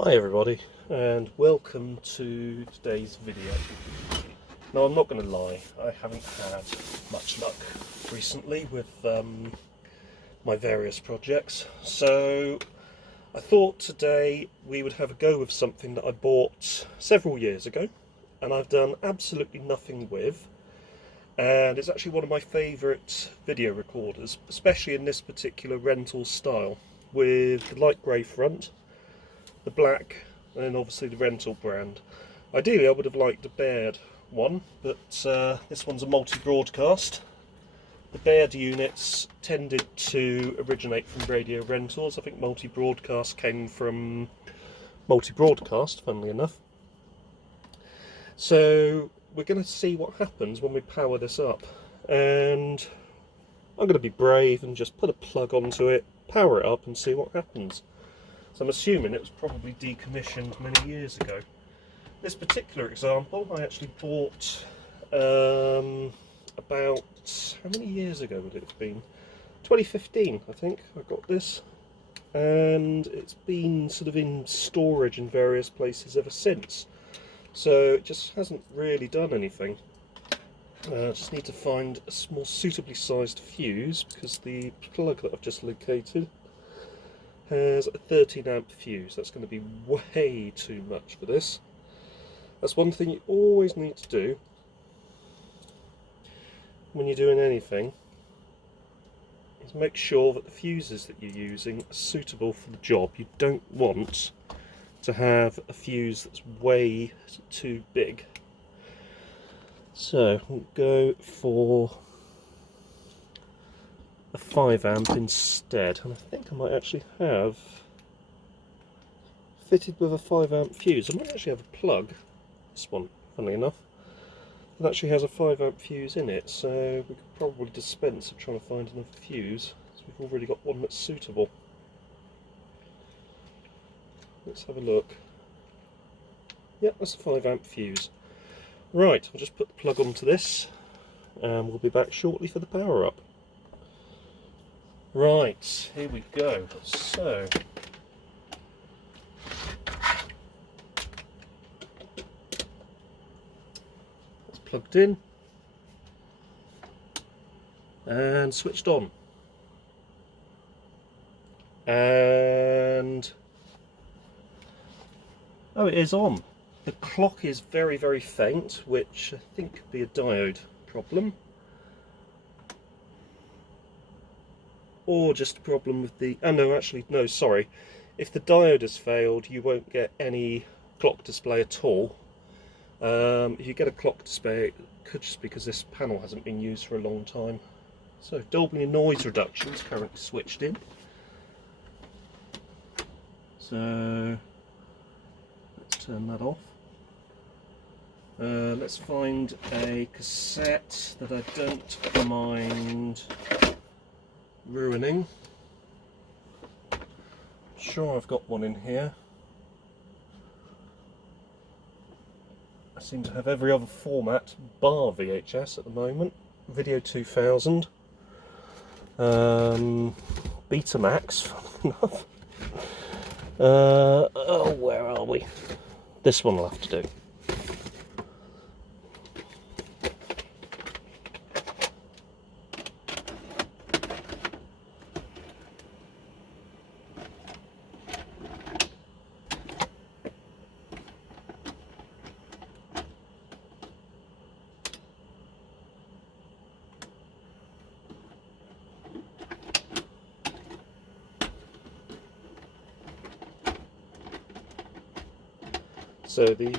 Hi everybody, and welcome to today's video. Now I'm not going to lie, I haven't had much luck recently with my various projects, so I thought today we would have a go with something that I bought several years ago and I've done absolutely nothing with, and it's actually one of my favourite video recorders, especially in this particular rental style, with the light grey front, the black, and then obviously the rental brand. Ideally I would have liked a Baird one, but this one's a multi-broadcast. The Baird units tended to originate from radio rentals. I think multi-broadcast came from multi-broadcast, funnily enough. So we're going to see what happens when we power this up, and I'm going to be brave and just put a plug onto it, power it up and see what happens. So I'm assuming it was probably decommissioned many years ago. This particular example I actually bought about, how many years ago would it have been? 2015 I think I got this, and it's been sort of in storage in various places ever since. So it just hasn't really done anything. I just need to find a more suitably sized fuse, because the plug that I've just located has a 13 amp fuse. That's going to be way too much for this. That's one thing you always need to do when you're doing anything, is make sure that the fuses that you're using are suitable for the job. You don't want to have a fuse that's way too big. So we'll go for a 5 amp instead, and I think I might actually have fitted with a 5 amp fuse. I might actually have a plug, this one, funnily enough, that actually has a 5 amp fuse in it, so we could probably dispense of trying to find another fuse, because we've already got one that's suitable. Let's have a look. Yep, that's a 5 amp fuse. Right, I'll just put the plug onto this and we'll be back shortly for the power up. Right, here we go. So it's plugged in and switched on, and oh, it is on. The clock is very, very faint, which I think could be a diode problem, or just a problem with the, oh no, actually no, sorry, if the diode has failed you won't get any clock display at all. If you get a clock display, it could just be because this panel hasn't been used for a long time. So Dolby noise reduction is currently switched in, so let's turn that off. Let's find a cassette that I don't mind ruining. Sure, I've got one in here. I seem to have every other format bar VHS at the moment. Video 2000, Betamax, enough. Oh, where are we? This one will have to do. So the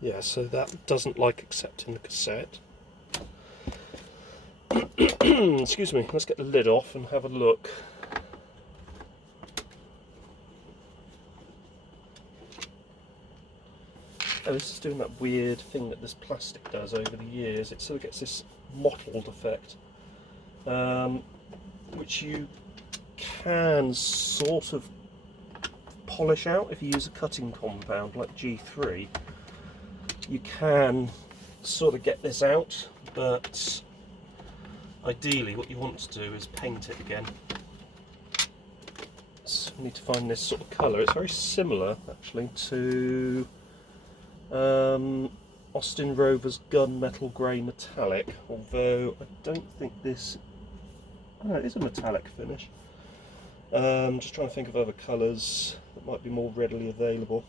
yeah, so that doesn't like accepting the cassette. Excuse me, let's get the lid off and have a look. Oh, this is doing that weird thing that this plastic does over the years. It sort of gets this mottled effect, which you can sort of polish out if you use a cutting compound like G3. You can sort of get this out, but ideally what you want to do is paint it again. So we need to find this sort of colour. It's very similar actually to Austin Rover's Gunmetal Grey Metallic, although I don't think this... Oh, it is a metallic finish. Just trying to think of other colours that might be more readily available.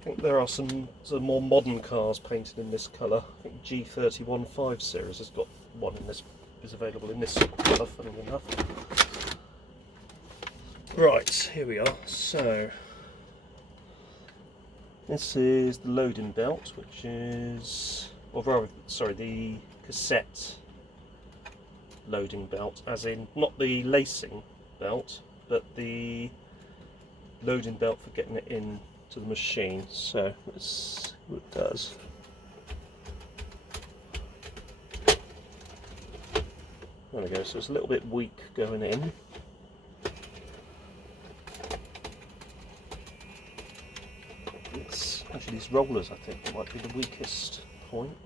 I think there are some more modern cars painted in this colour. I think G315 series has got one in this, is available in this colour, funny enough. Right, here we are. So this is the loading belt, which is, or rather, sorry, the cassette loading belt, as in not the lacing belt, but the loading belt for getting it in to the machine. So let's see what it does. There we go, so it's a little bit weak going in. It's actually these rollers, I think, might be the weakest point.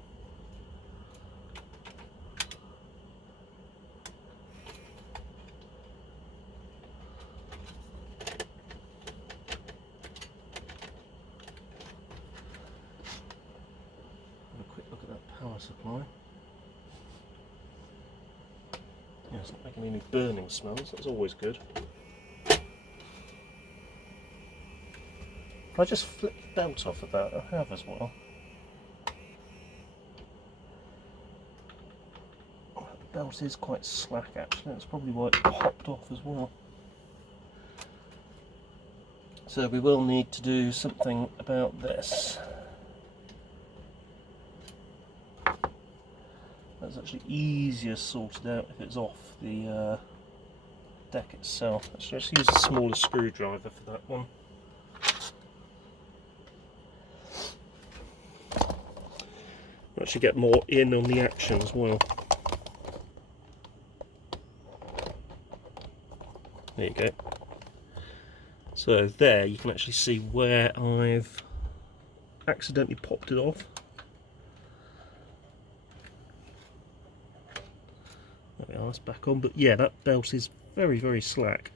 Power supply. Yeah, it's not making any burning smells, that's always good. If I just flip the belt off of that, I have as well. The belt is quite slack actually, that's probably why it popped off as well. So we will need to do something about this. That's actually easier sorted out if it's off the deck itself. Actually, let's use a smaller screwdriver for that one. Actually get more in on the action as well. There you go. So there you can actually see where I've accidentally popped it off. There we are, it's back on, but yeah, that belt is very, very slack.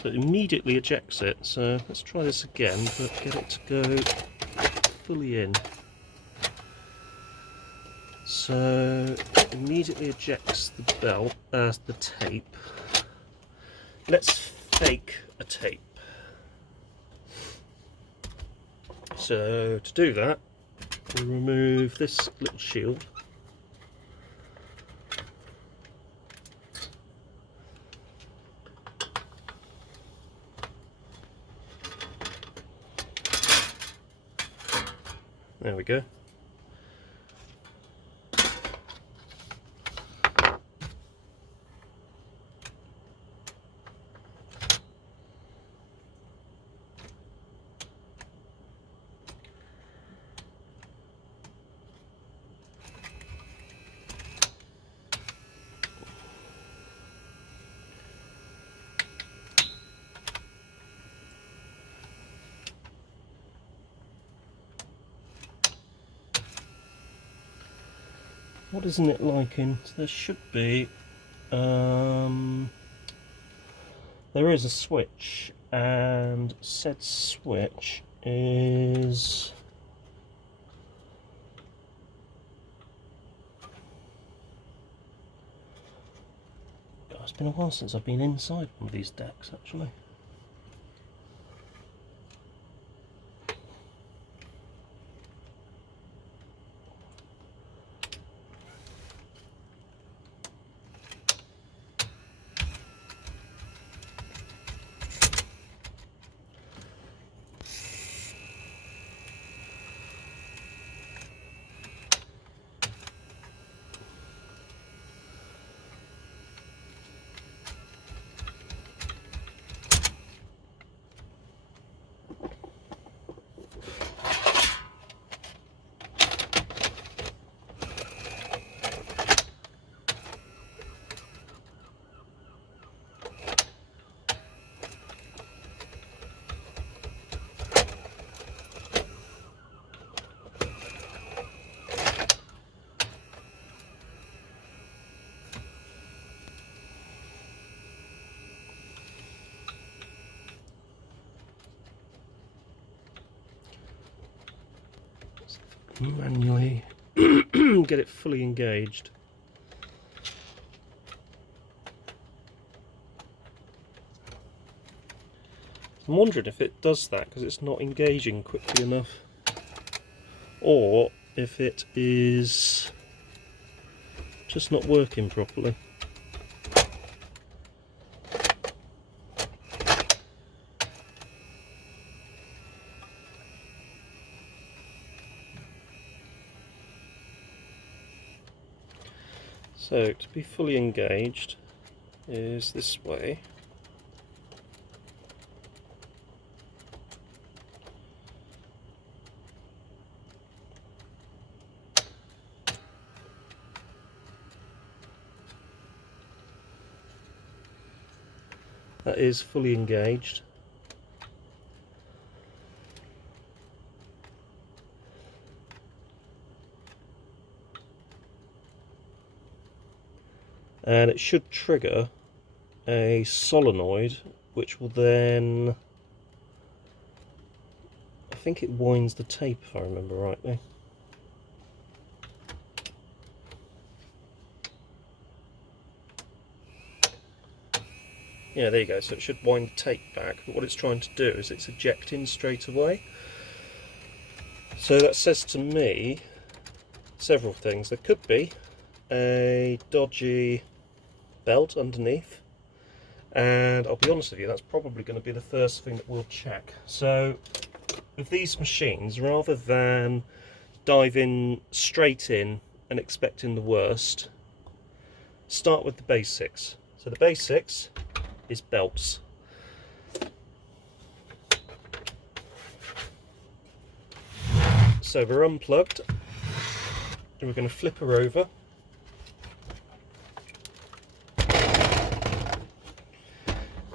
So it immediately ejects it, so let's try this again, but get it to go fully in. So it immediately ejects the belt, the tape. Let's fake a tape. So to do that, we remove this little shield. There we go. What isn't it like in? So there should be. There is a switch, and said switch is. God, it's been a while since I've been inside one of these decks, actually. manually get it fully engaged. I'm wondering if it does that because it's not engaging quickly enough, or if it is just not working properly. So to be fully engaged is this way. That is fully engaged. And it should trigger a solenoid, which will then, I think it winds the tape if I remember rightly. Yeah, there you go, so it should wind the tape back, but what it's trying to do is it's ejecting straight away. So that says to me several things. There could be a dodgy belt underneath, and I'll be honest with you, that's probably going to be the first thing that we'll check. So with these machines, rather than diving straight in and expecting the worst, start with the basics. So the basics is belts. So we're unplugged and we're going to flip her over.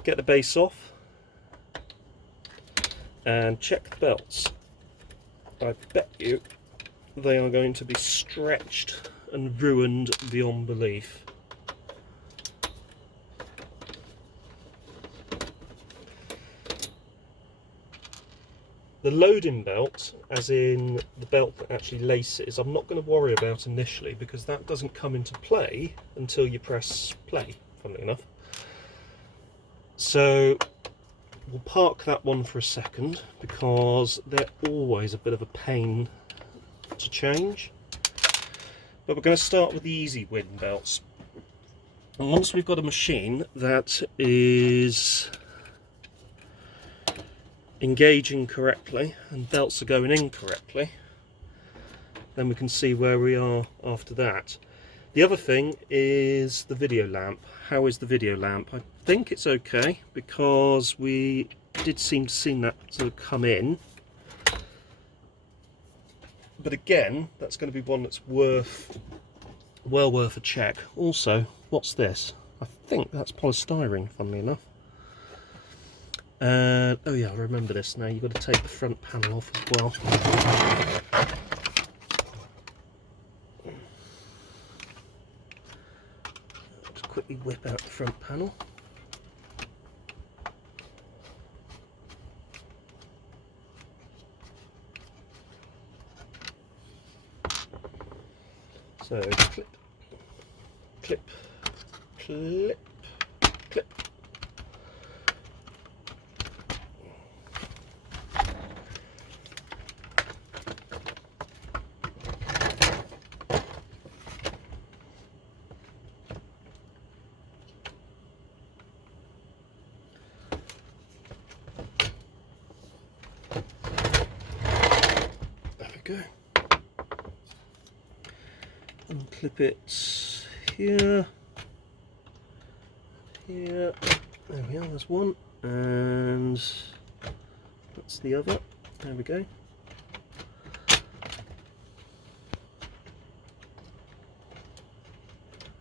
Get the base off and check the belts. I bet you they are going to be stretched and ruined beyond belief. The loading belt, as in the belt that actually laces, I'm not going to worry about initially because that doesn't come into play until you press play, funnily enough. So we'll park that one for a second because they're always a bit of a pain to change. But we're going to start with the easy win belts. And once we've got a machine that is engaging correctly and belts are going in correctly, then we can see where we are after that. The other thing is the video lamp. How is the video lamp? I think it's okay because we did seem to see that sort of come in, but again, that's going to be one that's well worth a check. Also, what's this? I think that's polystyrene, funnily enough. And oh yeah, I remember this now. You've got to take the front panel off as well. Just quickly whip out the front panel. So clip, clip, clip, clip. There we go. And clip it here, here, there we are, there's one, and that's the other, there we go.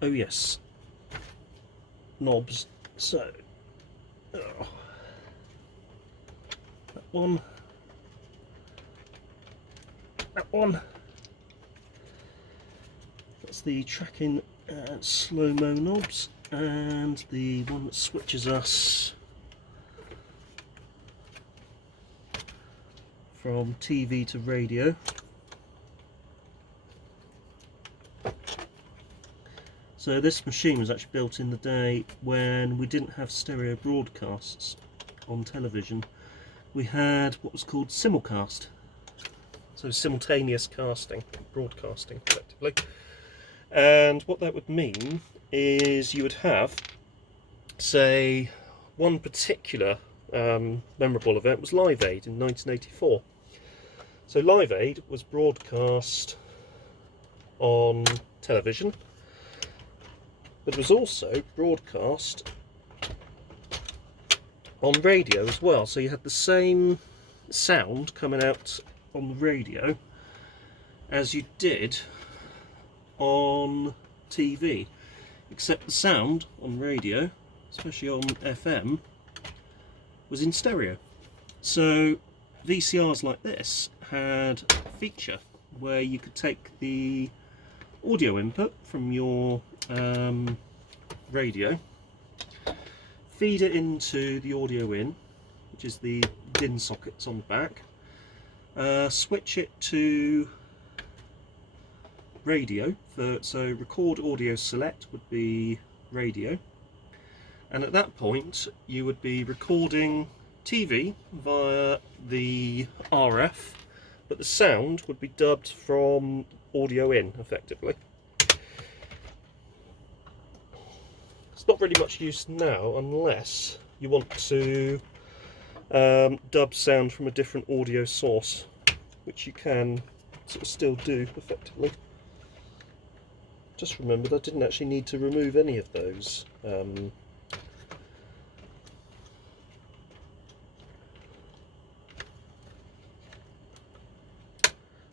Oh yes, knobs, so, that one, that one. That's the tracking slow-mo knobs, and the one that switches us from TV to radio. So this machine was actually built in the day when we didn't have stereo broadcasts on television. We had what was called simulcast, so simultaneous casting, broadcasting effectively. And what that would mean is you would have, say, one particular memorable event was Live Aid in 1984. So Live Aid was broadcast on television, but it was also broadcast on radio as well. So you had the same sound coming out on the radio as you did on TV, except the sound on radio, especially on FM, was in stereo. So VCRs like this had a feature where you could take the audio input from your radio, feed it into the audio in, which is the DIN sockets on the back, switch it to radio, so record audio select would be radio, and at that point you would be recording TV via the RF, but the sound would be dubbed from audio in effectively. It's not really much use now unless you want to dub sound from a different audio source, which you can sort of still do effectively. Just remembered I didn't actually need to remove any of those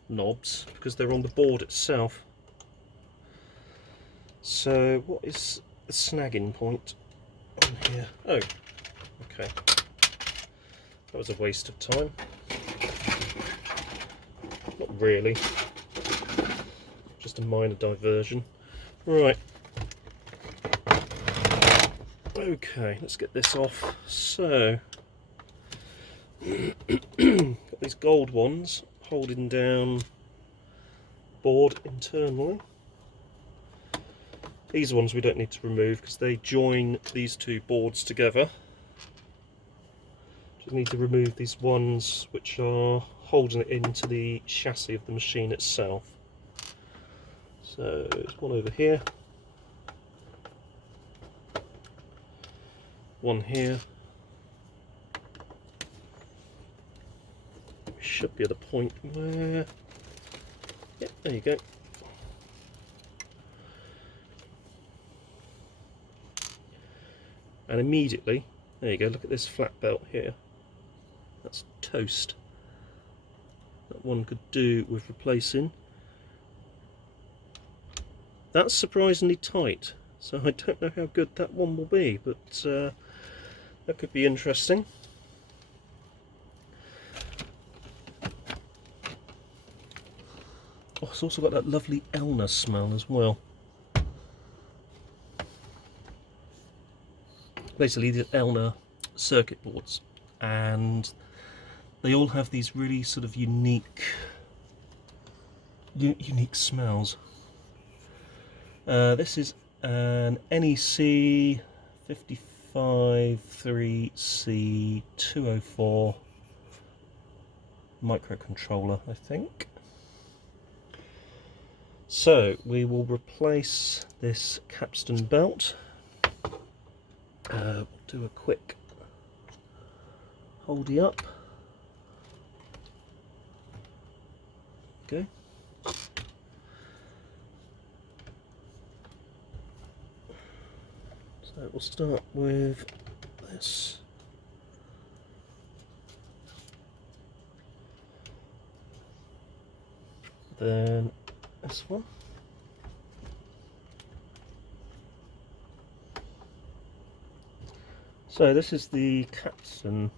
knobs because they're on the board itself. So what is the snagging point on here? Oh, okay. That was a waste of time. Not really. Just a minor diversion. Right. Okay, let's get this off. So, got these gold ones holding down board internally. These ones we don't need to remove because they join these two boards together. Just need to remove these ones which are holding it into the chassis of the machine itself. So there's one over here, one here. We should be at a point where, yep, there you go. And immediately, there you go, look at this flat belt here. That's toast. That one could do with replacing. That's surprisingly tight, so I don't know how good that one will be, but that could be interesting. Oh, it's also got that lovely Elna smell as well. Basically, the Elna circuit boards, and they all have these really sort of unique smells. This is an NEC 553C204 microcontroller, I think. So we will replace this capstan belt. Do a quick holdy up. Okay. So we'll start with this. Then this one. So this is the capstan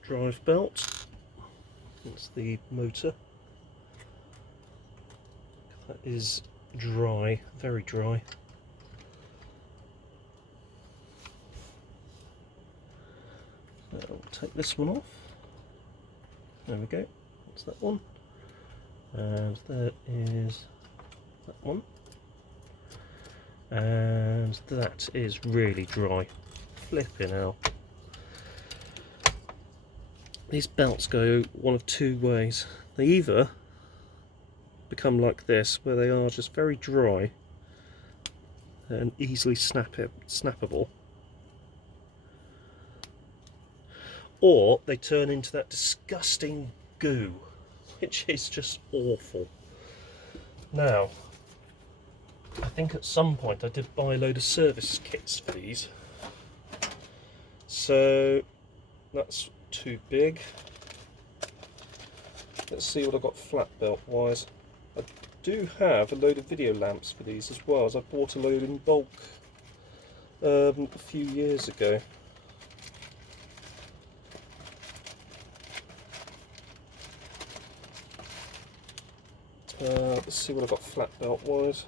drive belt. That's the motor. That is dry, very dry. So I'll take this one off. There we go. That's that one. and there is that one, and that is really dry. Flipping hell. These belts go one of two ways. They either become like this, where they are just very dry and easily snappable, or they turn into that disgusting goo, which is just awful. Now, I think at some point I did buy a load of service kits for these, so that's too big. Let's see what I've got flat belt wise. I do have a load of video lamps for these as well, as I bought a load in bulk a few years ago. Let's see what I've got flat belt wise.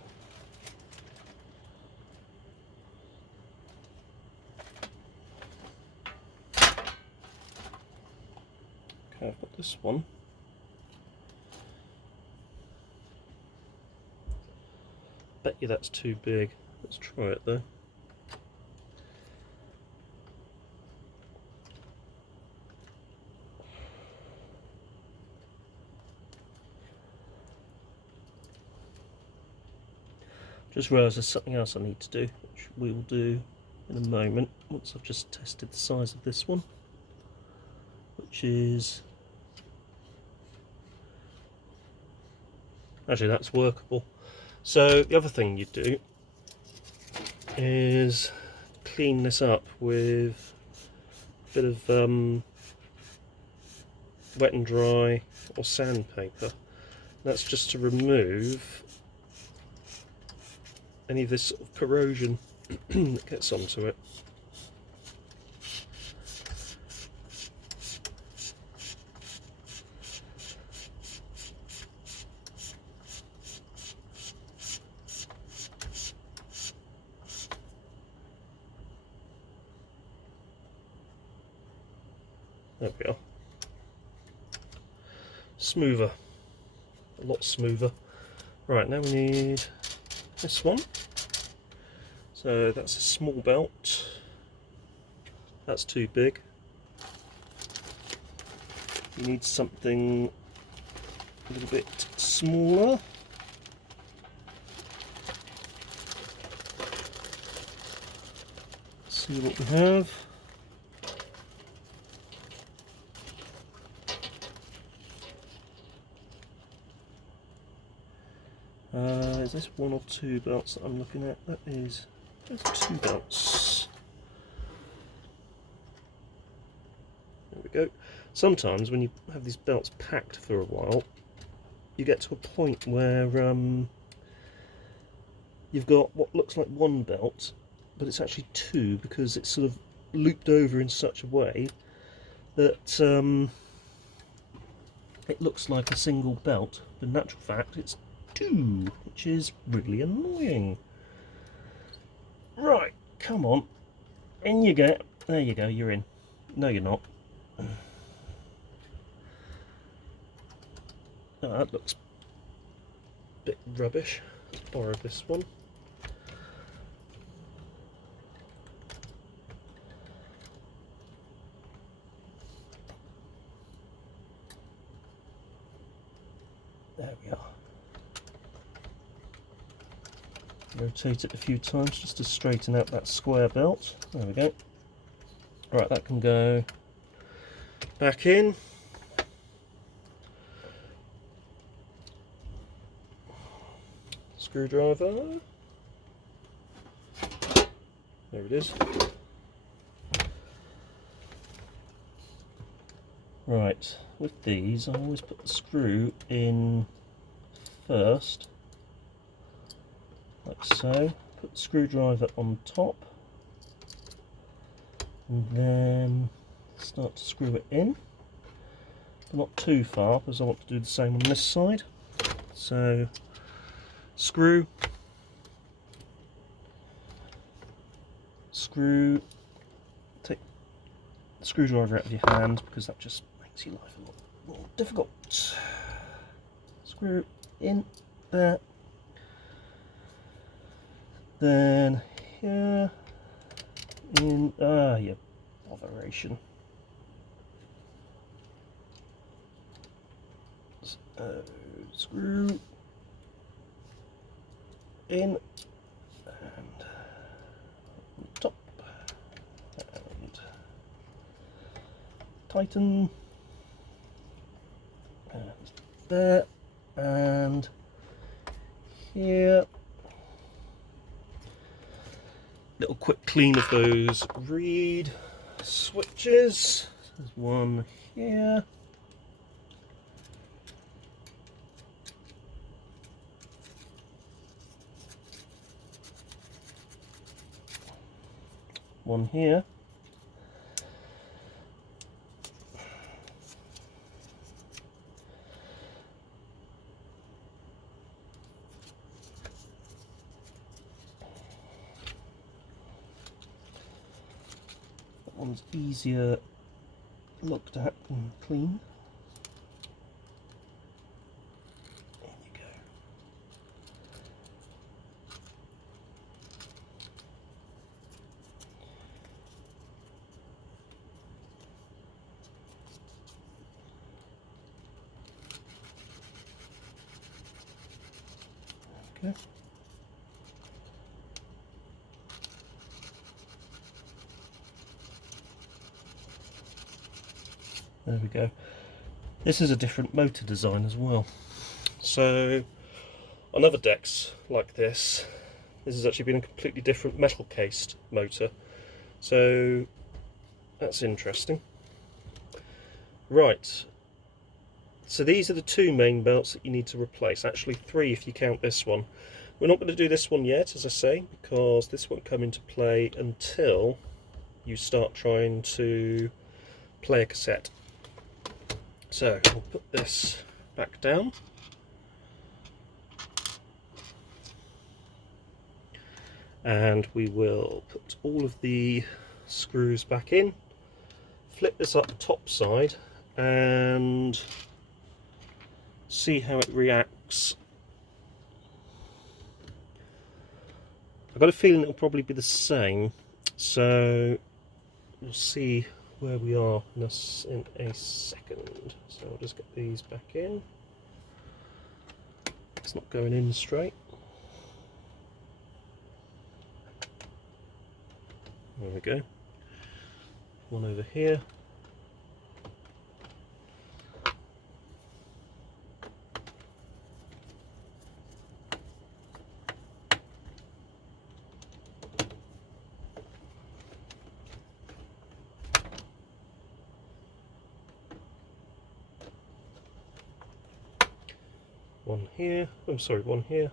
Okay, I've got this one. Bet you that's too big. Let's try it though. Just realised there's something else I need to do, which we will do in a moment once I've just tested the size of this one, which is actually, that's workable. So the other thing you do is clean this up with a bit of wet and dry or sandpaper. That's just to remove any of this sort of corrosion that gets onto it. There we are. Smoother. A lot smoother. Right, now we need this one. So that's a small belt. That's too big. You need something a little bit smaller. Let's see what we have. Is this one or two belts that I'm looking at? That is, there's two belts. There we go. Sometimes when you have these belts packed for a while, you get to a point where you've got what looks like one belt, but it's actually two, because it's sort of looped over in such a way that it looks like a single belt, but in actual fact it's two, which is really annoying. Right, come on, in you get. There you go, you're in. No, you're not. Oh, that looks a bit rubbish. Let's borrow this one. There we are. Rotate it a few times just to straighten out that square belt. There we go. Right, that can go back in. Screwdriver. There it is. Right, with these I always put the screw in first, like so. Put the screwdriver on top, and then start to screw it in, but not too far, because I want to do the same on this side. So screw, screw, take the screwdriver out of your hand, because that just makes your life a lot more difficult. screw in there, then here in, yeah, botheration. So, screw in and top and tighten and there and here. Little quick clean of those reed switches. There's one here. One here. That one's easier looked at and clean. There you go. Okay. There we go. This is a different motor design as well. So on other decks like this has actually been a completely different metal cased motor. So that's interesting. Right. So these are the two main belts that you need to replace. Actually 3 if you count this one. We're not going to do this one yet, as I say, because this won't come into play until you start trying to play a cassette. So we'll put this back down. And we will put all of the screws back in, flip this up the top side and see how it reacts. I've got a feeling it'll probably be the same, so we'll see where we are in a second. So I'll just get these back in. It's not going in straight. There we go. One over here. One here, I'm sorry, one here,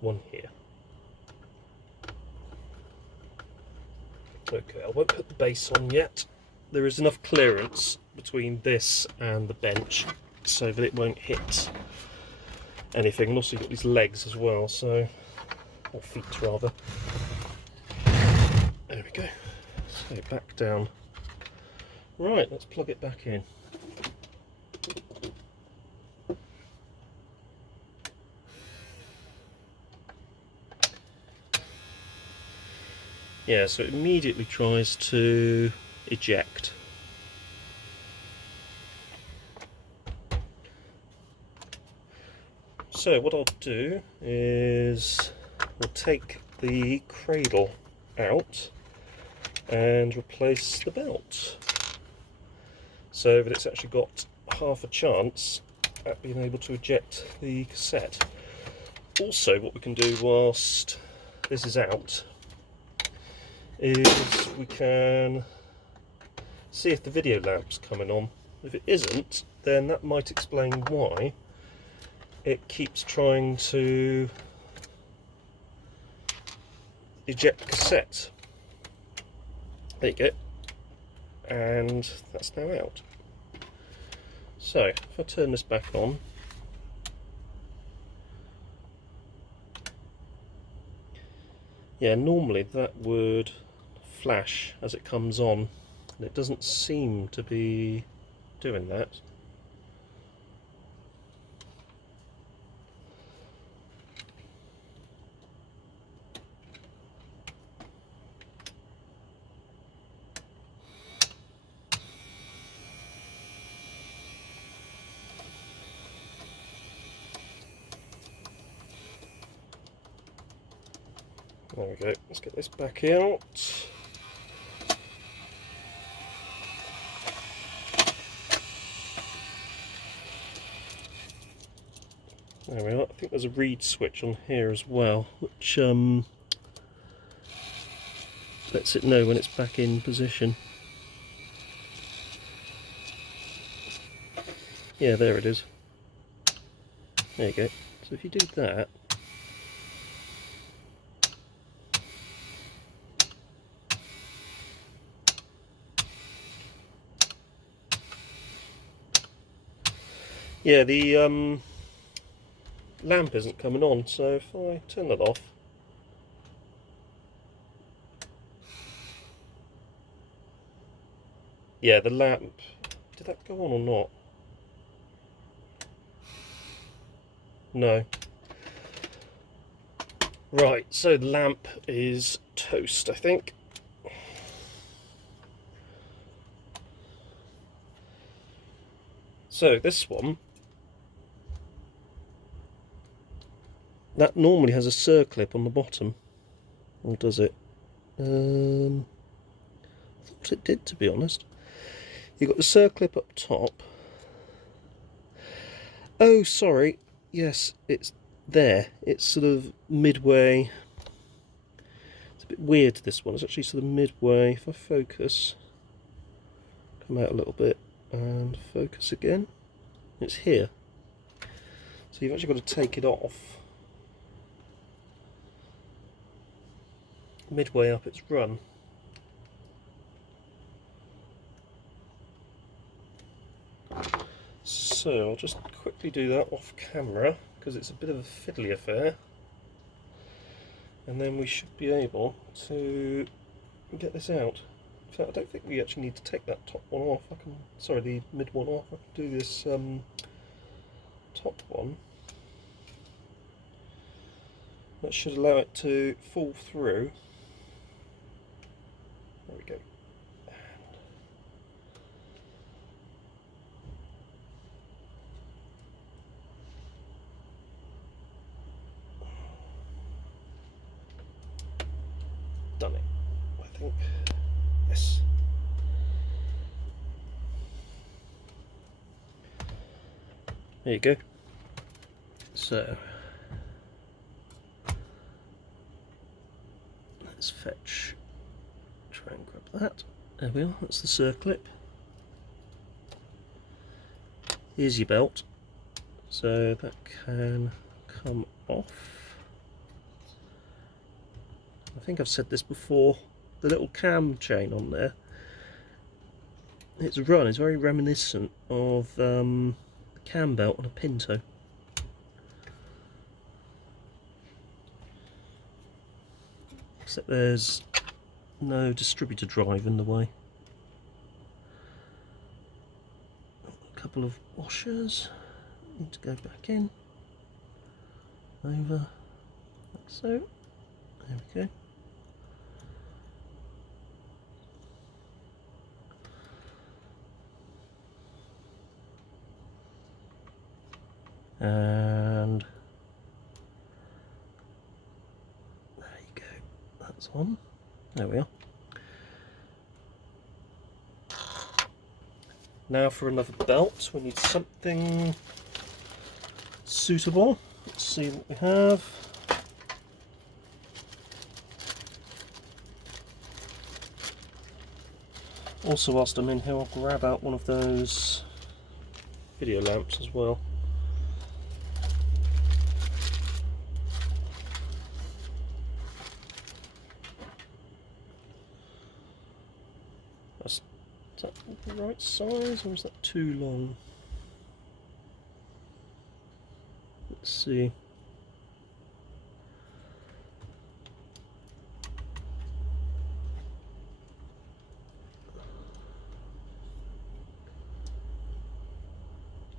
one here. Okay, I won't put the base on yet. There is enough clearance between this and the bench so that it won't hit anything. And also you've got these legs as well, so, or feet rather. There we go. So back down. Right, let's plug it back in. Yeah, so it immediately tries to eject. So what I'll do is we'll take the cradle out and replace the belt so that it's actually got half a chance at being able to eject the cassette. Also, what we can do whilst this is out is we can see if the video lamp's coming on. If it isn't, then that might explain why it keeps trying to eject the cassette. There you go. And that's now out. So if I turn this back on, yeah, normally that would flash as it comes on, and it doesn't seem to be doing that. There we go, let's get this back out. There we are. I think there's a reed switch on here as well, which lets it know when it's back in position. Yeah, there it is. There you go. So if you do that, yeah, the lamp isn't coming on, so if I turn that off, yeah, the lamp, did that go on or not? No. Right, so the lamp is toast, I think. So this one, that normally has a circlip on the bottom, or does it? I thought it did, to be honest. You've got the circlip up top. Oh, sorry, yes, it's there. It's sort of midway. It's a bit weird, this one. It's actually sort of midway. If I focus, come out a little bit, and focus again, it's here. So you've actually got to take it off midway up its run. So I'll just quickly do that off camera because it's a bit of a fiddly affair, and then we should be able to get this out. In fact, I don't think we actually need to take that top one off. Sorry, the mid one off. I can do this top one. That should allow it to fall through. There we go. Done it, I think. Yes. There you go. So let's fetch, try and grab that. There we are, that's the circlip. Here's your belt, so that can come off. I think I've said this before, the little cam chain on there, its run is very reminiscent of the cam belt on a Pinto. Except there's no distributor drive in the way. A couple of washers, need to go back in, over, like so, there we go. And there you go, that's on. There we are. Now for another belt, we need something suitable. Let's see what we have. Also, whilst I'm in here, I'll grab out one of those video lamps as well. Is that the right size, or is that too long? Let's see.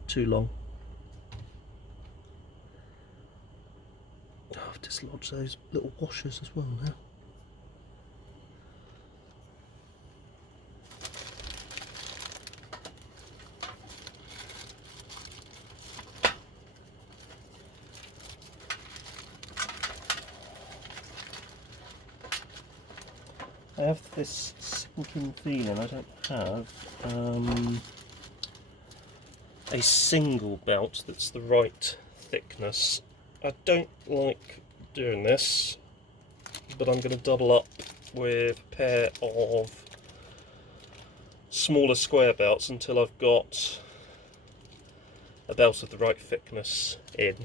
Too long. Oh, I've dislodged those little washers as well now. I have this sinking feeling I don't have a single belt that's the right thickness. I don't like doing this, but I'm going to double up with a pair of smaller square belts until I've got a belt of the right thickness in.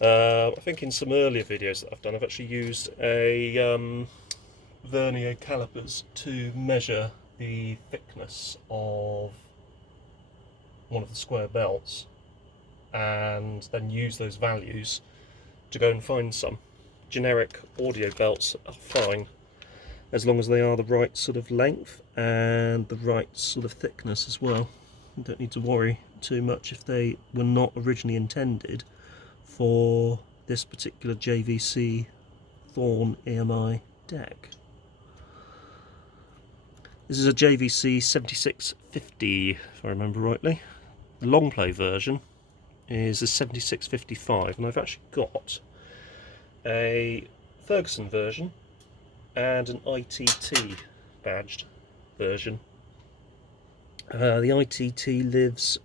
I think in some earlier videos that I've done, I've actually used a vernier calipers to measure the thickness of one of the square belts, and then use those values to go and find some. Generic audio belts are fine as long as they are the right sort of length and the right sort of thickness as well. You don't need to worry too much if they were not originally intended for this particular JVC Thorn EMI deck. This is a JVC 7650 if I remember rightly. The long play version is a 7655, and I've actually got a Ferguson version and an ITT badged version. The ITT lives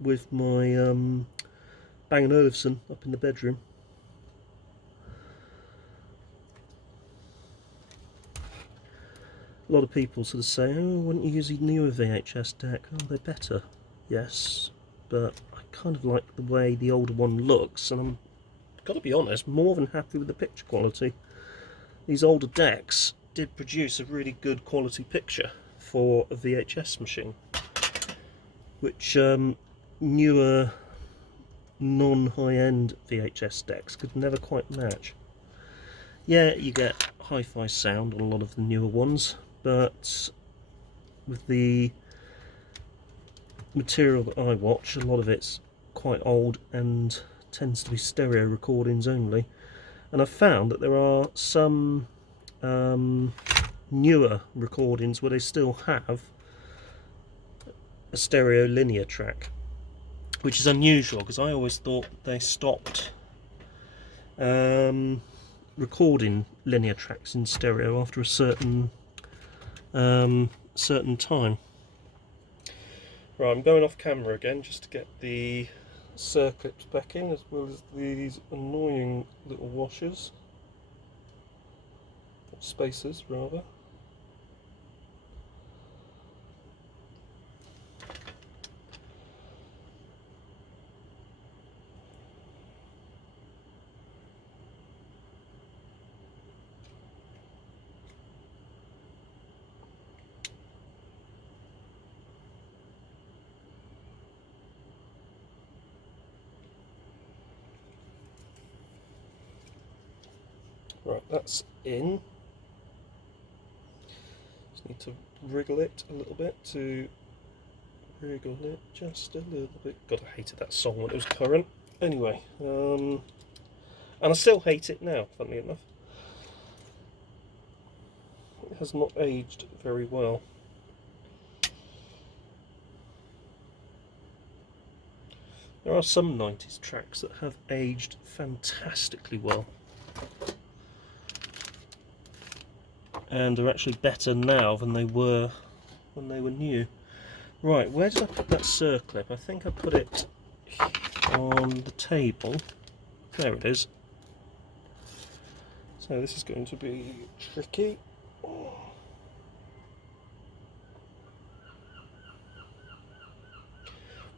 with my Bang & Olufsen up in the bedroom. A lot of people sort of say, oh, why don't you use a newer VHS deck? Oh, they're better. Yes, but I kind of like the way the older one looks, and I'm, got to be honest, more than happy with the picture quality. These older decks did produce a really good quality picture for a VHS machine, which newer non-high-end VHS decks could never quite match. Yeah, you get hi-fi sound on a lot of the newer ones, but with the material that I watch, a lot of it's quite old and tends to be stereo recordings only. And I've found that there are some newer recordings where they still have a stereo linear track, which is unusual because I always thought they stopped recording linear tracks in stereo after a certain time. Right, I'm going off camera again just to get the circuits back in, as well as these annoying little washers, spacers rather. Right, that's in. Just need to wriggle it a little bit to wriggle it just a little bit. God, I hated that song when it was current. Anyway, and I still hate it now, funnily enough. It has not aged very well. There are some 90s tracks that have aged fantastically well, and are actually better now than they were when they were new. Right, where did I put that circlip? I think I put it on the table. There it is. So this is going to be tricky.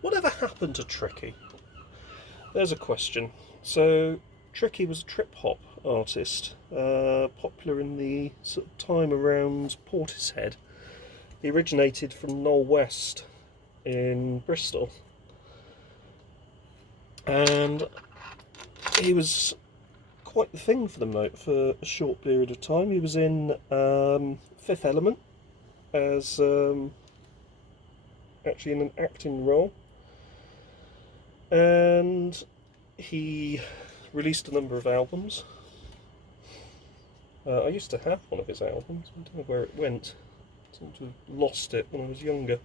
Whatever happened to Tricky? There's a question. So Tricky was a trip-hop artist, popular in the sort of time around Portishead. He originated from Knoll West in Bristol, and he was quite the thing for for a short period of time. He was in Fifth Element as actually in an acting role, and he released a number of albums. I used to have one of his albums. I don't know where it went. I seem to have lost it when I was younger.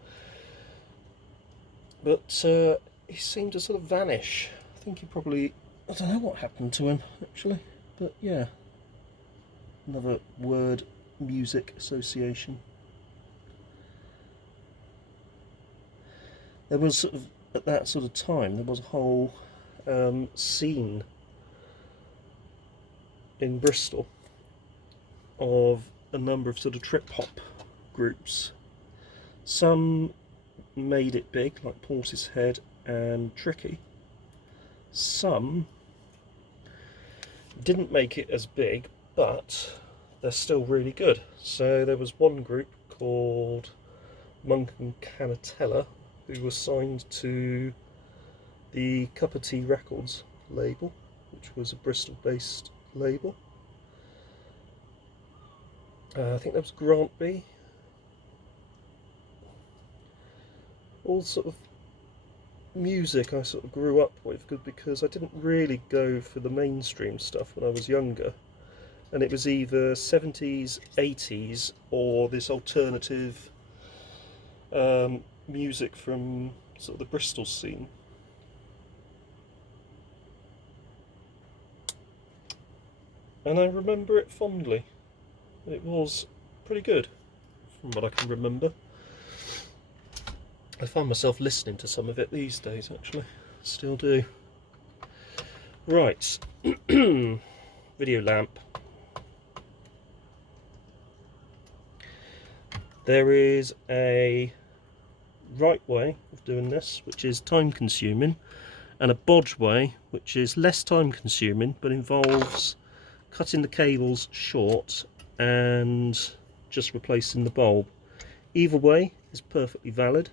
But he seemed to sort of vanish. I think he probably... I don't know what happened to him, actually. But yeah. Another word Music Association. There was sort of, at that sort of time, there was a whole scene in Bristol of a number of sort of trip hop groups. Some made it big, like Portishead and Tricky. Some didn't make it as big, but they're still really good. So there was one group called Monk and Canatella who was signed to the Cup of Tea Records label, which was a Bristol based label. I think there was Grantby. All sort of music I sort of grew up with, because I didn't really go for the mainstream stuff when I was younger, and it was either 70s, 80s, or this alternative music from sort of the Bristol scene. And I remember it fondly. It was pretty good, from what I can remember. I find myself listening to some of it these days, actually. Still do. Right. Video lamp. There is a right way of doing this, which is time consuming, and a bodge way, which is less time consuming but involves cutting the cables short and just replacing the bulb. Either way is perfectly valid.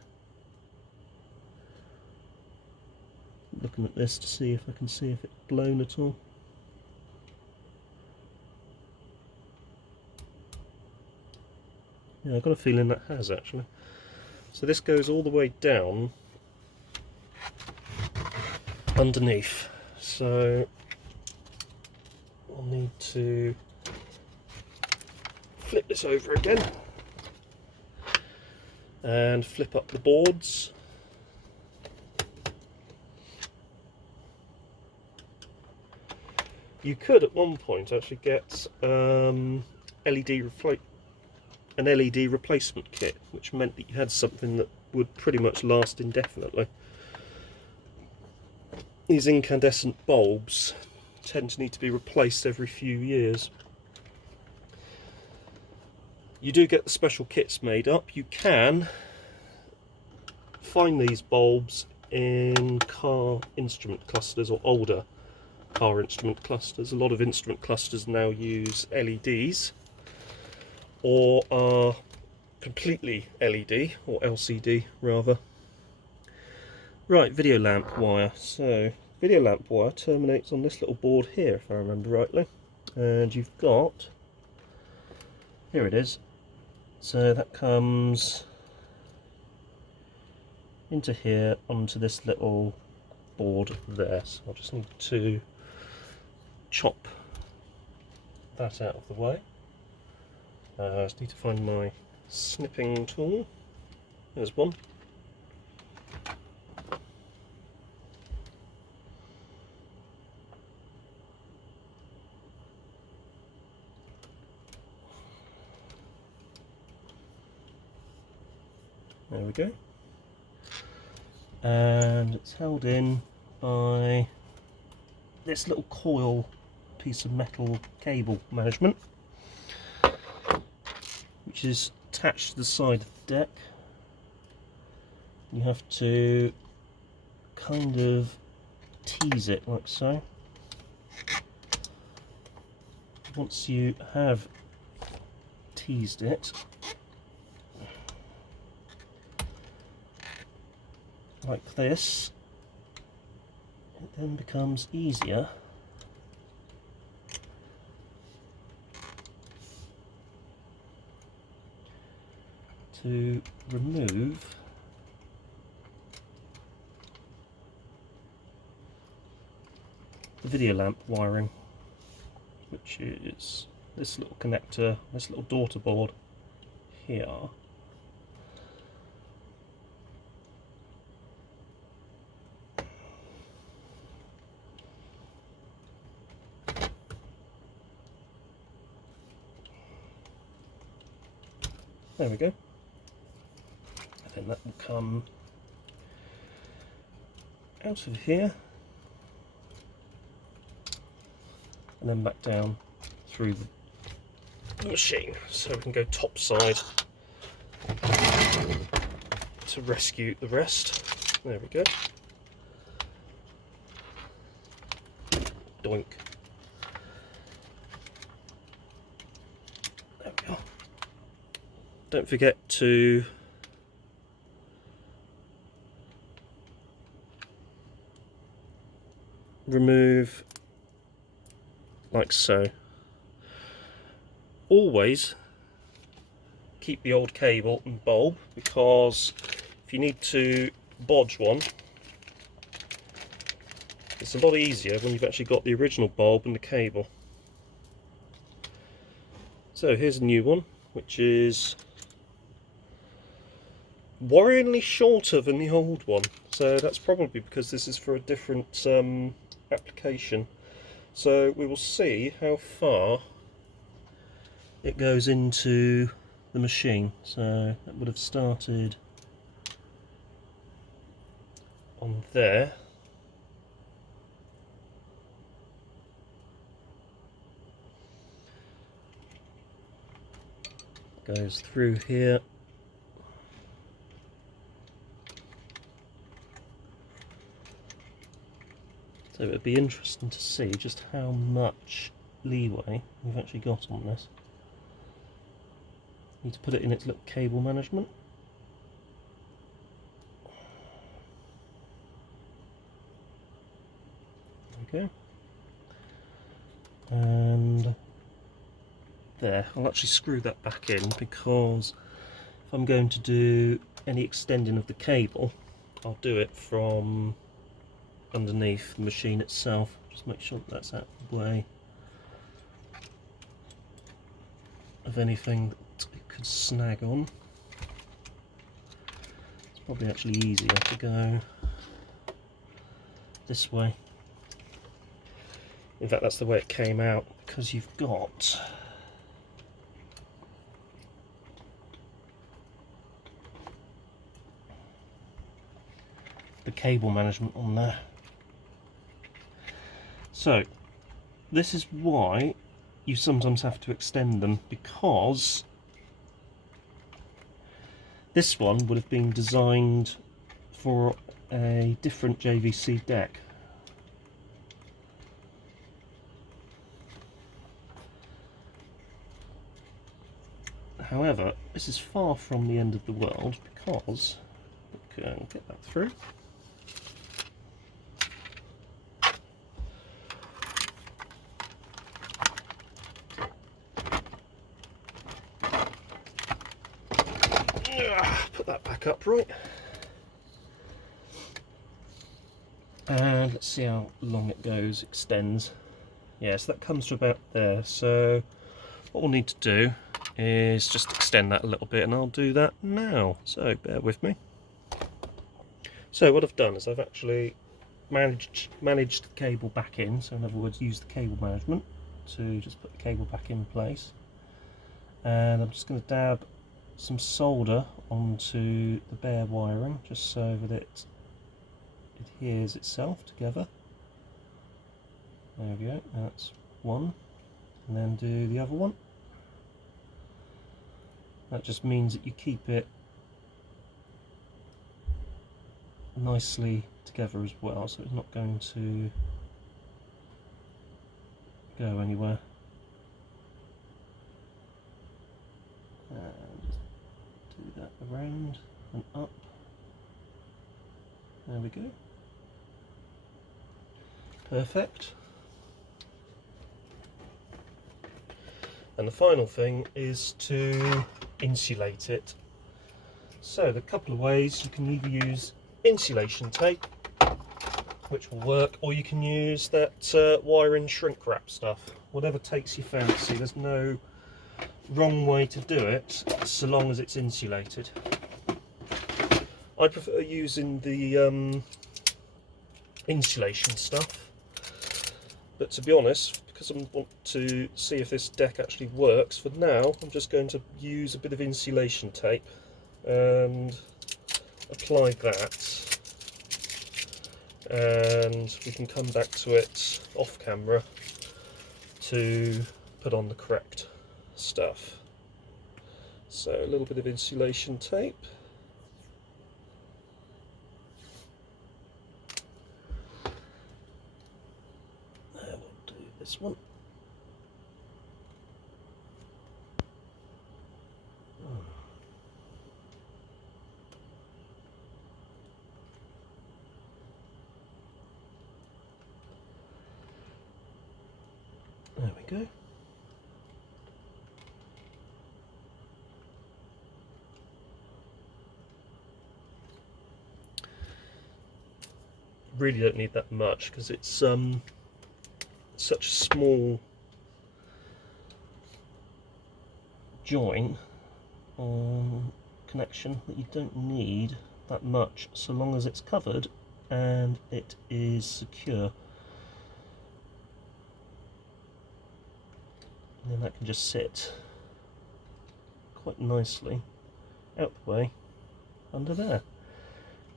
Looking at this to see if I can see if it's blown at all. Yeah, I've got a feeling that has, actually. So this goes all the way down underneath. So I'll need to flip this over again and flip up the boards. You could at one point actually get an LED replacement kit, which meant that you had something that would pretty much last indefinitely. These incandescent bulbs tend to need to be replaced every few years. You do get the special kits made up. You can find these bulbs in car instrument clusters or older car instrument clusters. A lot of instrument clusters now use LEDs or are completely LED or LCD rather. Right, video lamp wire. So video lamp wire terminates on this little board here, if I remember rightly, and you've got, here it is, so that comes into here onto this little board there. So I'll just need to chop that out of the way. I just need to find my snipping tool. There's one. There we go. And it's held in by this little coil piece of metal cable management, which is attached to the side of the deck. You have to kind of tease it like so. Once you have teased it, like this, it then becomes easier to remove the video lamp wiring, which is this little connector, this little daughter board here. There we go. And then that will come out of here and then back down through the machine, so we can go top side to rescue the rest. There we go. Doink. There we go. Don't forget to remove like so. Always keep the old cable and bulb, because if you need to bodge one, it's a lot easier when you've actually got the original bulb and the cable. So here's a new one, which is worryingly shorter than the old one. So that's probably because this is for a different application. So we will see how far it goes into the machine. So that would have started on there. Goes through here. So it would be interesting to see just how much leeway we've actually got on this. Need to put it in its little cable management. Okay. And there, I'll actually screw that back in, because if I'm going to do any extending of the cable, I'll do it from underneath the machine itself. Just make sure that that's out of the way of anything that it could snag on. It's probably actually easier to go this way. In fact, that's the way it came out, because you've got the cable management on there. So this is why you sometimes have to extend them, because this one would have been designed for a different JVC deck. However, this is far from the end of the world, because we can get that through. Put that back upright, and let's see how long it goes, extends. Yeah, so that comes to about there. So what we'll need to do is just extend that a little bit, and I'll do that now, so bear with me. So what I've done is I've actually managed the cable back in, so in other words used the cable management to just put the cable back in place, and I'm just going to dab some solder onto the bare wiring just so that it adheres itself together. There we go, that's one, and then do the other one. That just means that you keep it nicely together as well, so it's not going to go anywhere. And just do that around and up. There we go. Perfect. And the final thing is to insulate it. So the couple of ways: you can either use insulation tape, which will work, or you can use that wiring shrink wrap stuff. Whatever takes your fancy. There's no wrong way to do it, so long as it's insulated. I prefer using the insulation stuff, but to be honest, because I want to see if this deck actually works. For now, I'm just going to use a bit of insulation tape and apply that, and we can come back to it off camera to put on the correct stuff. So a little bit of insulation tape. And we'll do this one. There we go. Really don't need that much because it's such a small joint connection that you don't need that much, so long as it's covered and it is secure. And then that can just sit quite nicely out the way under there.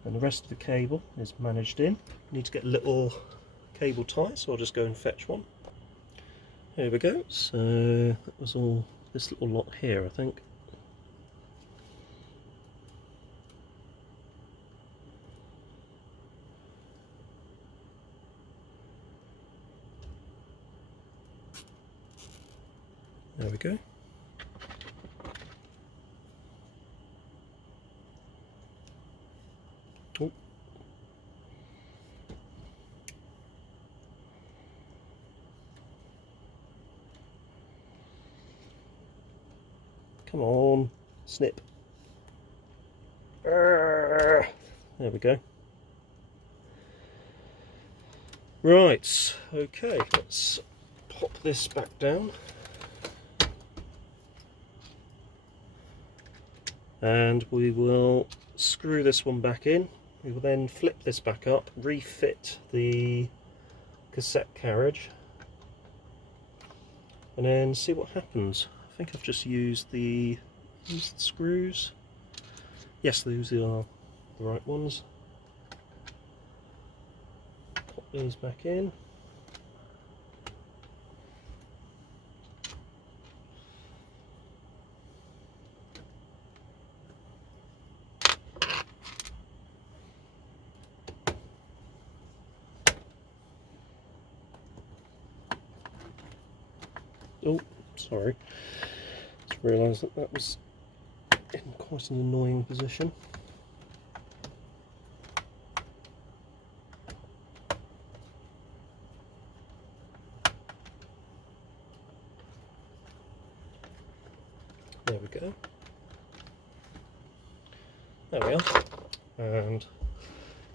And the rest of the cable is managed in. Need to get a little cable tie, so I'll just go and fetch one. Here we go. So that was all this little lot here, I think. There we go. Oh. Come on, snip. There we go. Right, okay, let's pop this back down. And we will screw this one back in. We will then flip this back up, refit the cassette carriage, and then see what happens. I think I've just used the screws. Yes, those are the right ones. Pop these back in. Oh, sorry. Just realised that that was in quite an annoying position. There we go. There we are. And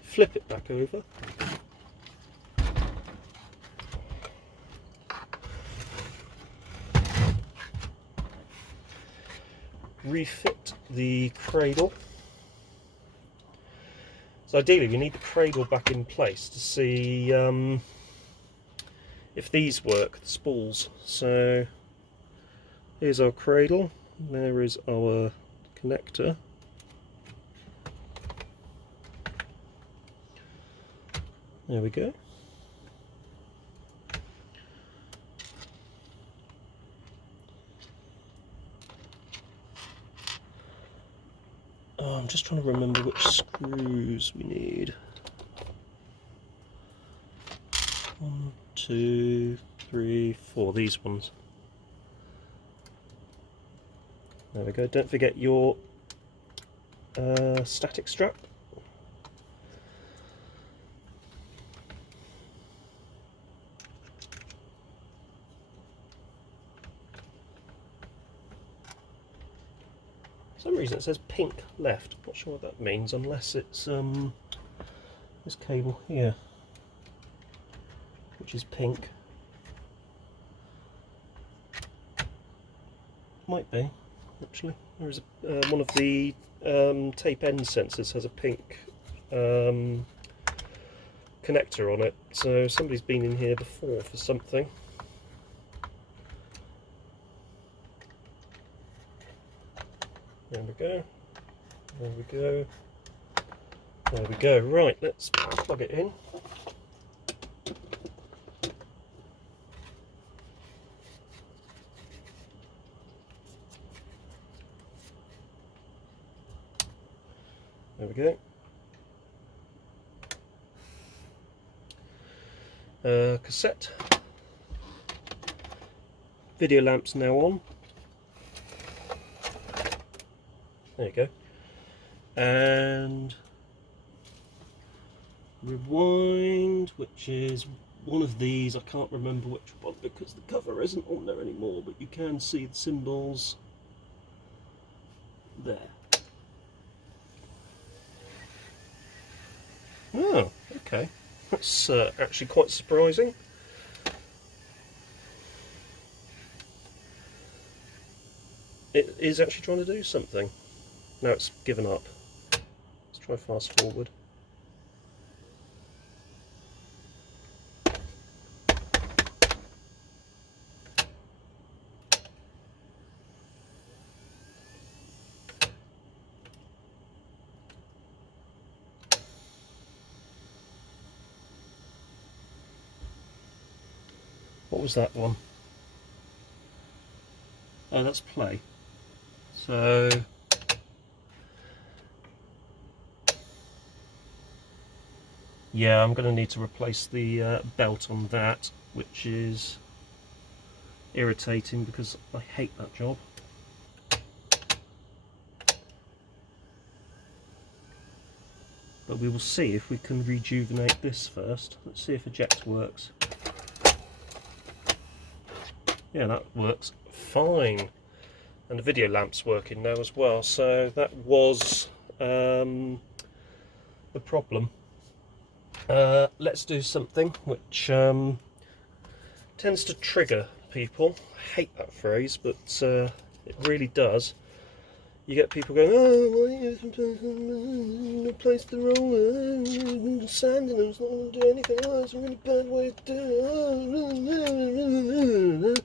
flip it back over. Refit the cradle. So ideally we need the cradle back in place to see if these work, the spools. So here's our cradle, there is our connector. There we go. Oh, I'm just trying to remember which screws we need. 1, 2, 3, 4, these ones. There we go. Don't forget your static strap. For some reason it says pink left. Not sure what that means, unless it's this cable here, which is pink. Might be, actually. There is one of the tape end sensors has a pink connector on it, so somebody's been in here before for something. There we go. There we go. There we go. Right, let's plug it in. There we go. Cassette. Video lamp's now on. There you go. And rewind, which is one of these. I can't remember which one because the cover isn't on there anymore, but you can see the symbols there. Oh, okay. That's actually quite surprising. It is actually trying to do something. Now it's given up. Let's try fast forward. What was that one? Oh, that's play. So yeah, I'm going to need to replace the belt on that, which is irritating because I hate that job. But we will see if we can rejuvenate this first. Let's see if eject works. Yeah, that works fine. And the video lamp's working now as well, so that was the problem. Let's do something which tends to trigger people. I hate that phrase, but it really does. You get people going, oh, well, you replaced the roller, sanding them, it's not going to do anything, oh, it's a really bad way to do it.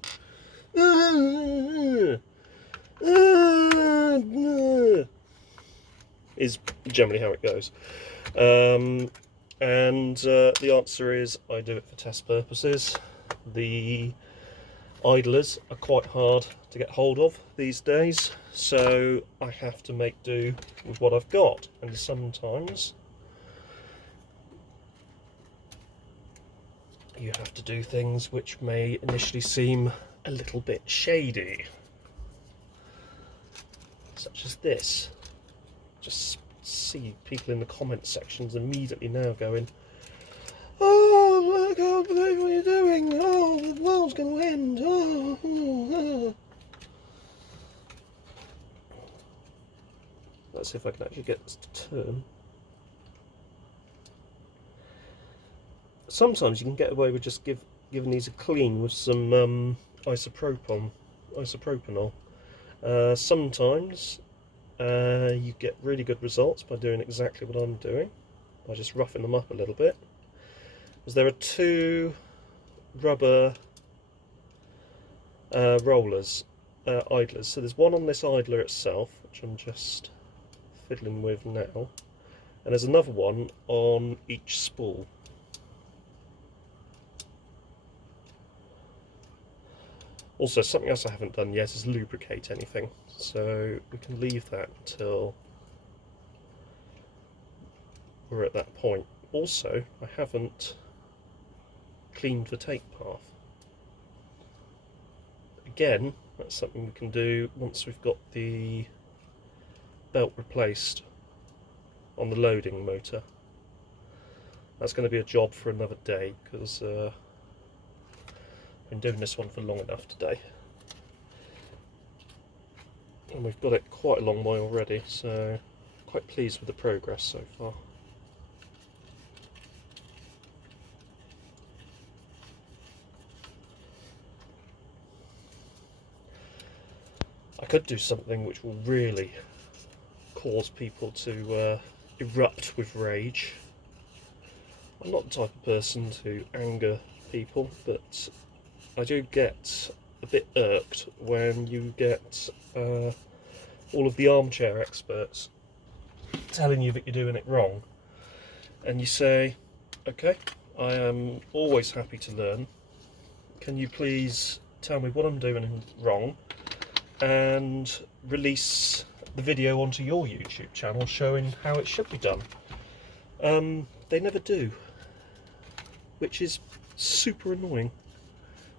Is generally how it goes. And the answer is I do it for test purposes. The idlers are quite hard to get hold of these days, so I have to make do with what I've got, and sometimes you have to do things which may initially seem a little bit shady, such as this. Just see people in the comment sections immediately now going, oh, I can't believe what you're doing, oh, the world's going to end, oh. Let's see if I can actually get this to turn. Sometimes you can get away with just giving these a clean with some isopropanol. Sometimes you get really good results by doing exactly what I'm doing, by just roughing them up a little bit. Because there are two rubber rollers, idlers. So there's one on this idler itself, which I'm just fiddling with now, and there's another one on each spool. Also, something else I haven't done yet is lubricate anything, so we can leave that until we're at that point. Also, I haven't cleaned the take path. Again, that's something we can do once we've got the belt replaced on the loading motor. That's going to be a job for another day, because I've been doing this one for long enough today. And we've got it quite a long way already, so quite pleased with the progress so far. I could do something which will really cause people to erupt with rage. I'm not the type of person to anger people, but I do get a bit irked when you get all of the armchair experts telling you that you're doing it wrong, and you say, okay, I am always happy to learn, can you please tell me what I'm doing wrong and release the video onto your YouTube channel showing how it should be done. They never do, which is super annoying,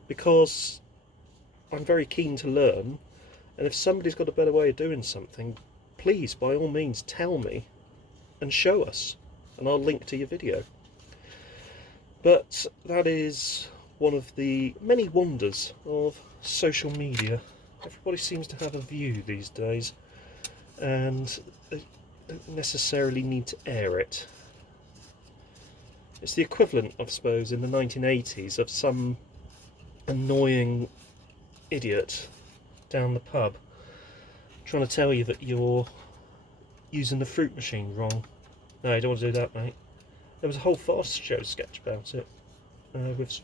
because I'm very keen to learn, and if somebody's got a better way of doing something, please, by all means, tell me and show us, and I'll link to your video. But that is one of the many wonders of social media. Everybody seems to have a view these days, and they don't necessarily need to air it. It's the equivalent, I suppose, in the 1980s of some annoying idiot down the pub trying to tell you that you're using the fruit machine wrong. No, you don't want to do that, mate. There was a whole Fast Show sketch about it,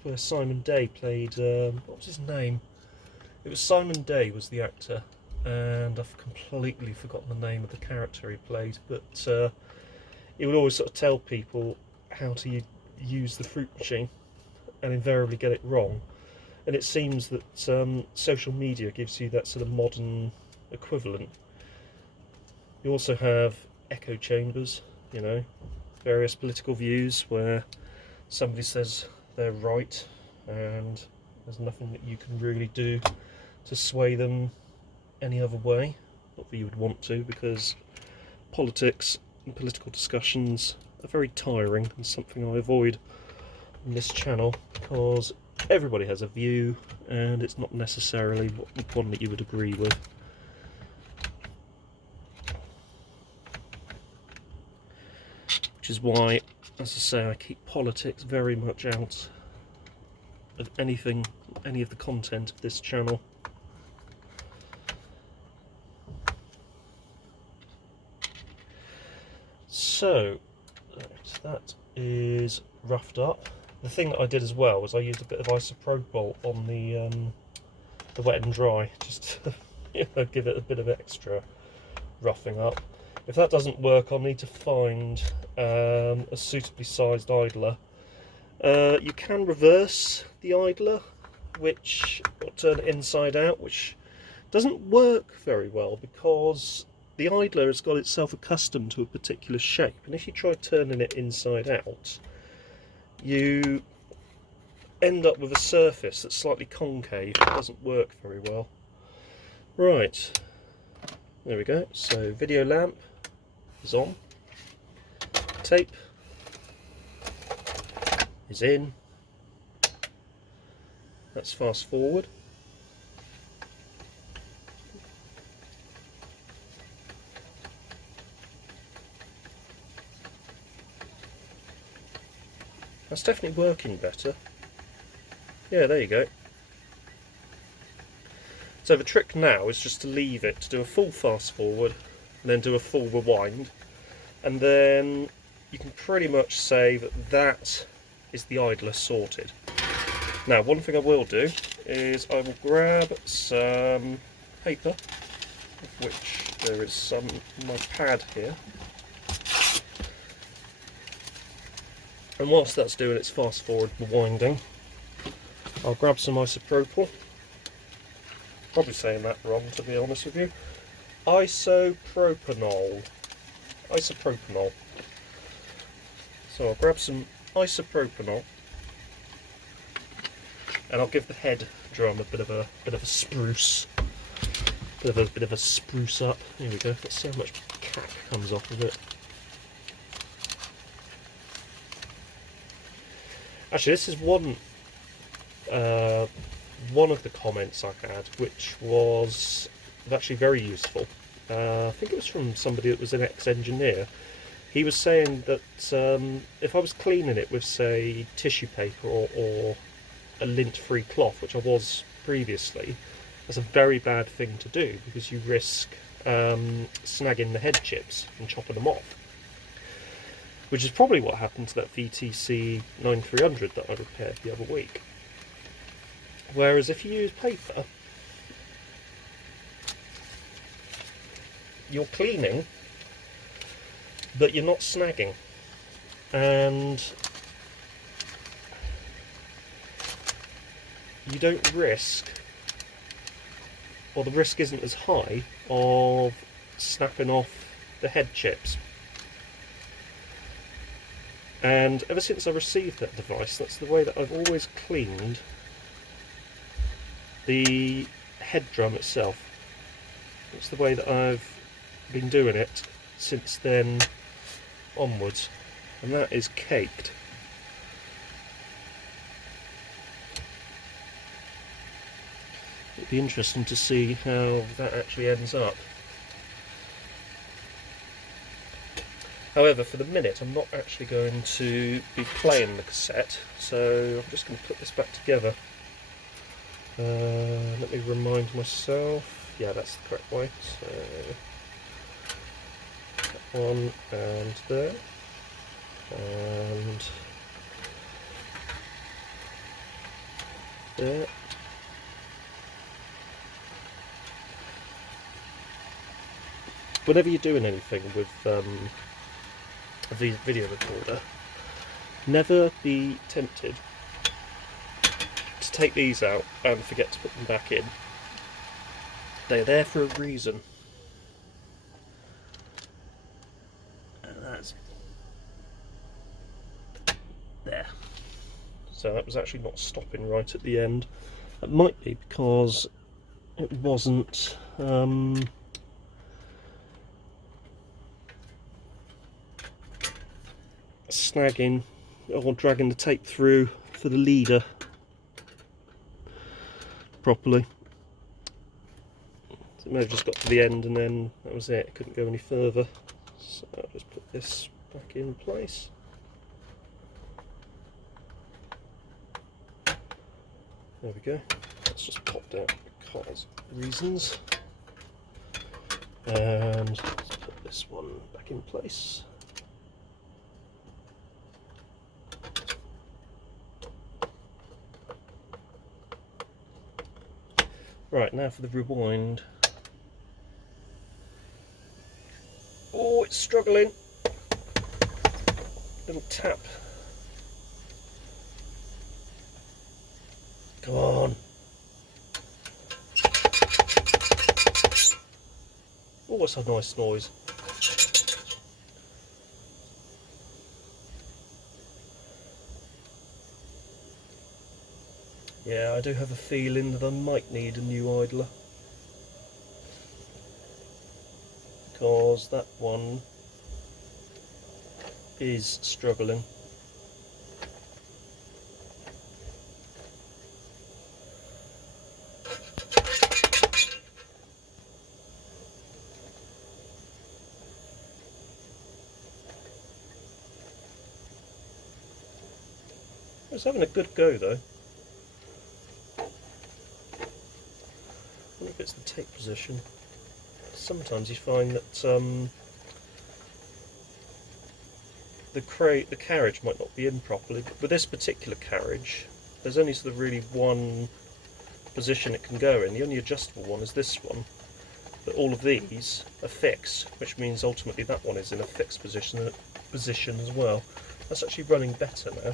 where Simon Day played, what was his name? It was Simon Day was the actor, and I've completely forgotten the name of the character he played, but he would always sort of tell people how to use the fruit machine and invariably get it wrong. And it seems that social media gives you that sort of modern equivalent. You also have echo chambers, you know, various political views where somebody says they're right and there's nothing that you can really do to sway them any other way. Not that you would want to, because politics and political discussions are very tiring and something I avoid on this channel, because everybody has a view and it's not necessarily one that you would agree with. Which is why, as I say, I keep politics very much out of anything, any of the content of this channel. So, that is roughed up. The thing that I did as well was I used a bit of isopropyl on the wet and dry, just to give it a bit of extra roughing up. If that doesn't work, I'll need to find a suitably sized idler. You can reverse the idler, which will turn it inside out, which doesn't work very well because the idler has got itself accustomed to a particular shape, and if you try turning it inside out, you end up with a surface that's slightly concave. It doesn't work very well. Right, there we go. So video lamp is on, tape is in, let's fast forward. That's definitely working better. Yeah, there you go. So the trick now is just to leave it, to do a full fast forward and then do a full rewind, and then you can pretty much say that that is the idler sorted. Now, one thing I will do is I will grab some paper, of which there is some in my pad here. And whilst that's doing its fast forward rewinding, I'll grab some isopropyl. Probably saying that wrong, to be honest with you. Isopropanol. So I'll grab some isopropanol, and I'll give the head drum a bit of a spruce, bit of a spruce up. Here we go. Got so much cap comes off of it. Actually, this is one of the comments I had, which was actually very useful. I think it was from somebody that was an ex-engineer. He was saying that if I was cleaning it with, say, tissue paper or a lint-free cloth, which I was previously, that's a very bad thing to do, because you risk snagging the head chips and chopping them off. Which is probably what happened to that VTC 9300 that I repaired the other week. Whereas if you use paper, you're cleaning, but you're not snagging, and you don't risk, or the risk isn't as high of snapping off the head chips. And ever since I received that device, that's the way that I've always cleaned the head drum itself. It's the way that I've been doing it since then onwards, and that is caked. It'd be interesting to see how that actually ends up. However, for the minute, I'm not actually going to be playing the cassette, so I'm just going to put this back together. Let me remind myself. Yeah, that's the correct way. So that one and there, and there. Whenever you're doing anything with a video recorder, never be tempted to take these out and forget to put them back in. They're there for a reason. And that's there. So that was actually not stopping right at the end. It might be because it wasn't snagging or dragging the tape through for the leader properly. So it may have just got to the end and then that was it, couldn't go any further. So I'll just put this back in place. There we go. That's just popped out because of reasons. And let's put this one back in place. Right, now for the rewind. Oh, it's struggling. Little tap. Come on. Oh, what's a nice noise. Yeah, I do have a feeling that I might need a new idler, because that one is struggling. It's having a good go though. I wonder if it's the tape position. Sometimes you find that the carriage might not be in properly, but with this particular carriage there's only sort of really one position it can go in. The only adjustable one is this one, but all of these are fixed, which means ultimately that one is in a fixed position as well. That's actually running better now.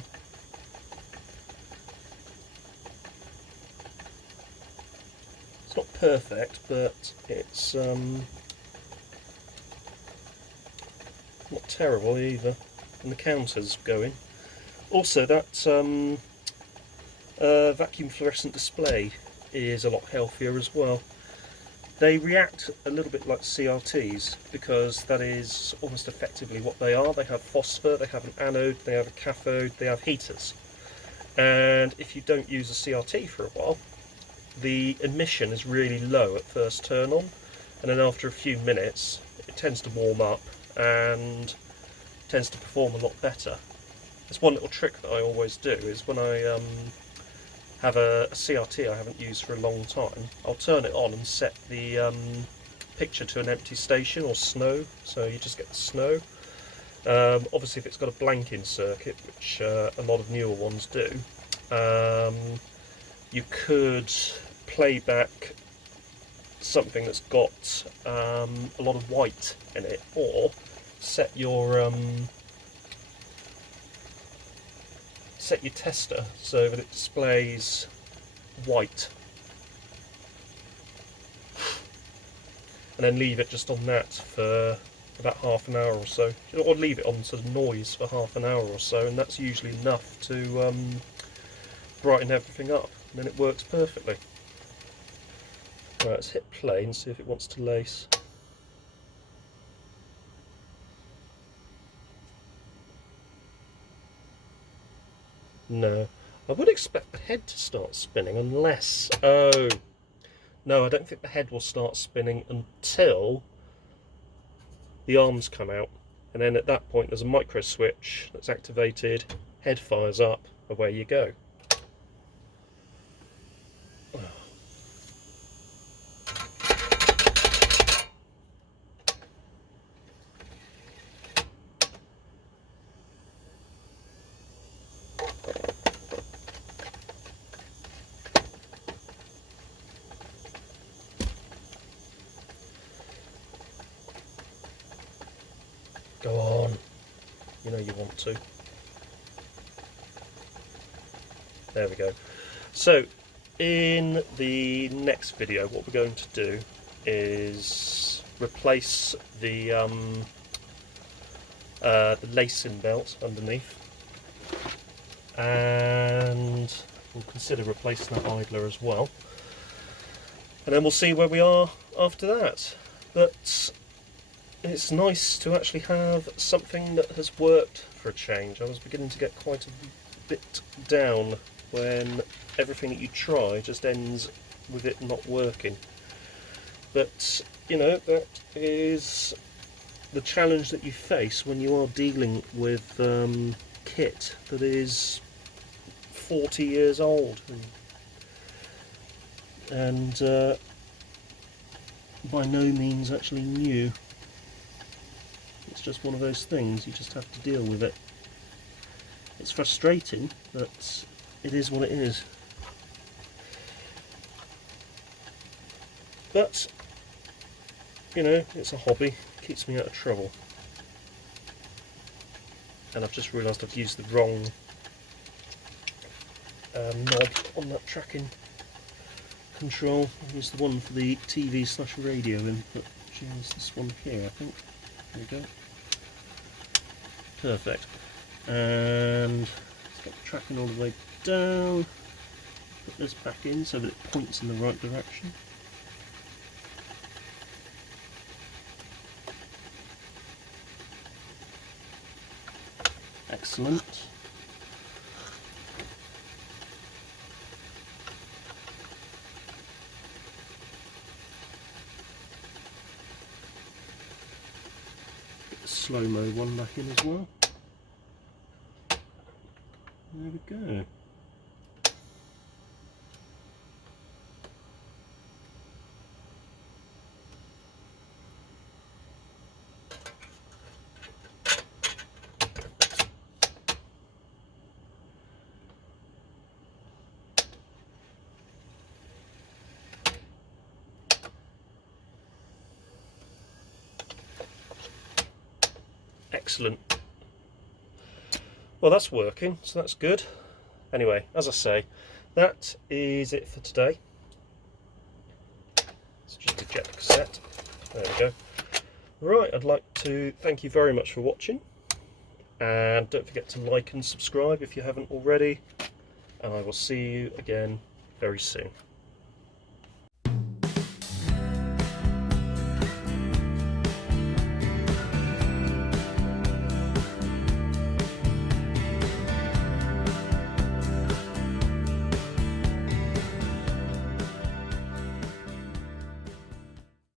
It's not perfect, but it's not terrible either, and the counter's going. Also, that vacuum fluorescent display is a lot healthier as well. They react a little bit like CRTs because that is almost effectively what they are. They have phosphor, they have an anode, they have a cathode, they have heaters. And if you don't use a CRT for a while, the emission is really low at first turn on, and then after a few minutes it tends to warm up and tends to perform a lot better. There's one little trick that I always do is when I have a CRT I haven't used for a long time, I'll turn it on and set the picture to an empty station or snow, so you just get the snow. Obviously if it's got a blanking circuit, which a lot of newer ones do, you could play back something that's got a lot of white in it, or set your tester so that it displays white, and then leave it just on that for about half an hour or so, or leave it on sort of noise for half an hour or so, and that's usually enough to brighten everything up, and then it works perfectly. Right, let's hit play and see if it wants to lace. No, I would expect the head to start spinning unless, oh, no, I don't think the head will start spinning until the arms come out, and then at that point there's a micro switch that's activated, head fires up, away you go. Go on, you know you want to. There we go. So in the next video what we're going to do is replace the lacing belt underneath, and we'll consider replacing the idler as well, and then we'll see where we are after that. But it's nice to actually have something that has worked for a change. I was beginning to get quite a bit down when everything that you try just ends with it not working. But, you know, that is the challenge that you face when you are dealing with kit that is 40 years old and by no means actually new. It's just one of those things, you just have to deal with it. It's frustrating, but it is what it is. But, you know, it's a hobby, keeps me out of trouble. And I've just realised I've used the wrong knob on that tracking control. I used the one for the TV/radio input, which is this one here, I think. There we go. Perfect. And it's got the tracking all the way down. Put this back in so that it points in the right direction. Excellent. Get the slow-mo one back in as well. There we go. Excellent. Well, that's working, so that's good. Anyway, as I say, that is it for today. Let's just eject the cassette. There we go. Right, I'd like to thank you very much for watching, and don't forget to like and subscribe if you haven't already, and I will see you again very soon.